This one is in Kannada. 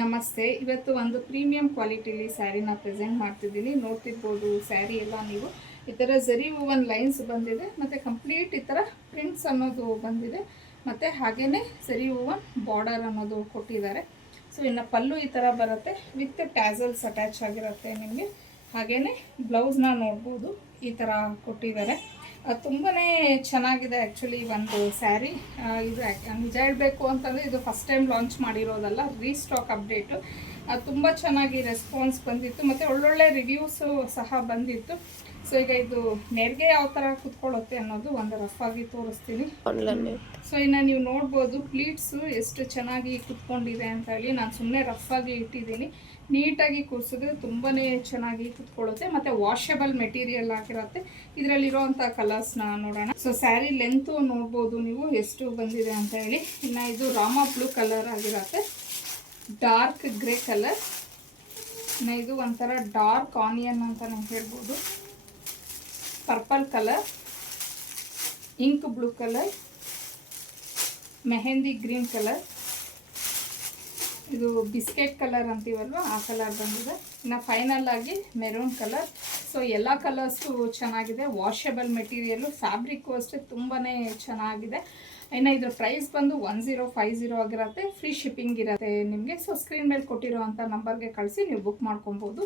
ನಮಸ್ತೆ. ಇವತ್ತು ಒಂದು ಪ್ರೀಮಿಯಂ ಕ್ವಾಲಿಟಿಲಿ ಸ್ಯಾರಿನ ಪ್ರೆಸೆಂಟ್ ಮಾಡ್ತಿದ್ದೀನಿ. ನೋಡ್ತಿರ್ಬೋದು ಸ್ಯಾರಿ ಎಲ್ಲ ನೀವು ಈ ಥರ ಝರಿ ಹೂವನ್ ಲೈನ್ಸ್ ಬಂದಿದೆ, ಮತ್ತು ಕಂಪ್ಲೀಟ್ ಈ ಥರ ಪ್ರಿಂಟ್ಸ್ ಅನ್ನೋದು ಬಂದಿದೆ, ಮತ್ತು ಹಾಗೆಯೇ ಝರಿ ಹೂವನ್ ಬಾರ್ಡರ್ ಅನ್ನೋದು ಕೊಟ್ಟಿದ್ದಾರೆ. ಸೊ ಇನ್ನು ಪಲ್ಲು ಈ ಥರ ಬರುತ್ತೆ, ವಿತ್ ಟ್ಯಾಸಲ್ಸ್ ಅಟ್ಯಾಚ್ ಆಗಿರುತ್ತೆ ನಿಮಗೆ. ಹಾಗೆಯೇ ಬ್ಲೌಸ್ನ ನೋಡ್ಬೋದು, ಈ ಥರ ಕೊಟ್ಟಿದ್ದಾರೆ. ತುಂಬಾ ಚೆನ್ನಾಗಿದೆ ಆ್ಯಕ್ಚುಲಿ ಒಂದು ಸ್ಯಾರಿ. ಇದು ನಿಜ ಹೇಳಬೇಕು ಅಂತಂದರೆ ಇದು ಫಸ್ಟ್ ಟೈಮ್ ಲಾಂಚ್ ಮಾಡಿರೋದಲ್ಲ, ರೀಸ್ಟಾಕ್ ಅಪ್ಡೇಟು. ತುಂಬ ಚೆನ್ನಾಗಿ ರೆಸ್ಪಾನ್ಸ್ ಬಂದಿತ್ತು, ಮತ್ತು ಒಳ್ಳೊಳ್ಳೆ ರಿವ್ಯೂಸು ಸಹ ಬಂದಿತ್ತು. ಸೊ ಈಗ ಇದು ನೆರಿಗೆ ಯಾವ ಥರ ಕುತ್ಕೊಳ್ಳುತ್ತೆ ಅನ್ನೋದು ಒಂದು ರಫ್ ಆಗಿ ತೋರಿಸ್ತೀನಿ. ಸೊ ಇನ್ನು ನೀವು ನೋಡ್ಬೋದು ಪ್ಲೀಟ್ಸು ಎಷ್ಟು ಚೆನ್ನಾಗಿ ಕುತ್ಕೊಂಡಿದೆ ಅಂತ ಹೇಳಿ. ನಾನು ಸುಮ್ಮನೆ ರಫ್ ಆಗಿ ಇಟ್ಟಿದ್ದೀನಿ. ನೀಟಾಗಿ ಕೂರಿಸಿದ್ರೆ ತುಂಬಾ ಚೆನ್ನಾಗಿ ಕುತ್ಕೊಳ್ಳುತ್ತೆ, ಮತ್ತು ವಾಷಬಲ್ ಮೆಟೀರಿಯಲ್ ಆಗಿರುತ್ತೆ. ಇದರಲ್ಲಿರೋವಂಥ ಕಲರ್ಸ್ನ ನೋಡೋಣ. ಸೊ ಸ್ಯಾರಿ ಲೆಂತು ನೋಡ್ಬೋದು ನೀವು ಎಷ್ಟು ಬಂದಿದೆ ಅಂತ ಹೇಳಿ. ಇನ್ನು ಇದು ರಾಮ ಬ್ಲೂ ಕಲರ್ ಆಗಿರುತ್ತೆ, ಡಾರ್ಕ್ ಗ್ರೇ ಕಲರ್. ಇನ್ನು ಇದು ಒಂಥರ ಡಾರ್ಕ್ ಆನಿಯನ್ ಅಂತಲೇ ಹೇಳ್ಬೋದು. Purple colour, ink blue colour, mehndi green colour, ಇದು ಬಿಸ್ಕೆಟ್ ಕಲರ್ ಅಂತೀವಲ್ವ ಆ ಕಲರ್ ಬಂದಿದೆ. ಇನ್ನು ಫೈನಲ್ ಆಗಿ ಮೆರೂನ್ ಕಲರ್. ಸೊ ಎಲ್ಲ ಕಲರ್ಸು ಚೆನ್ನಾಗಿದೆ, ವಾಷಬಲ್ ಮೆಟೀರಿಯಲ್ಲು, ಫ್ಯಾಬ್ರಿಕ್ಕು ಅಷ್ಟೇ ತುಂಬಾ ಚೆನ್ನಾಗಿದೆ. ಇನ್ನು ಇದ್ರ ಪ್ರೈಸ್ ಬಂದು 1050 ಆಗಿರುತ್ತೆ. ಫ್ರೀ ಶಿಪ್ಪಿಂಗ್ ಇರುತ್ತೆ ನಿಮಗೆ. ಸೊ ಸ್ಕ್ರೀನ್ ಮೇಲೆ ಕೊಟ್ಟಿರೋ ಅಂಥ ನಂಬರ್ಗೆ ಕಳಿಸಿ ನೀವು ಬುಕ್ ಮಾಡ್ಕೊಬೋದು.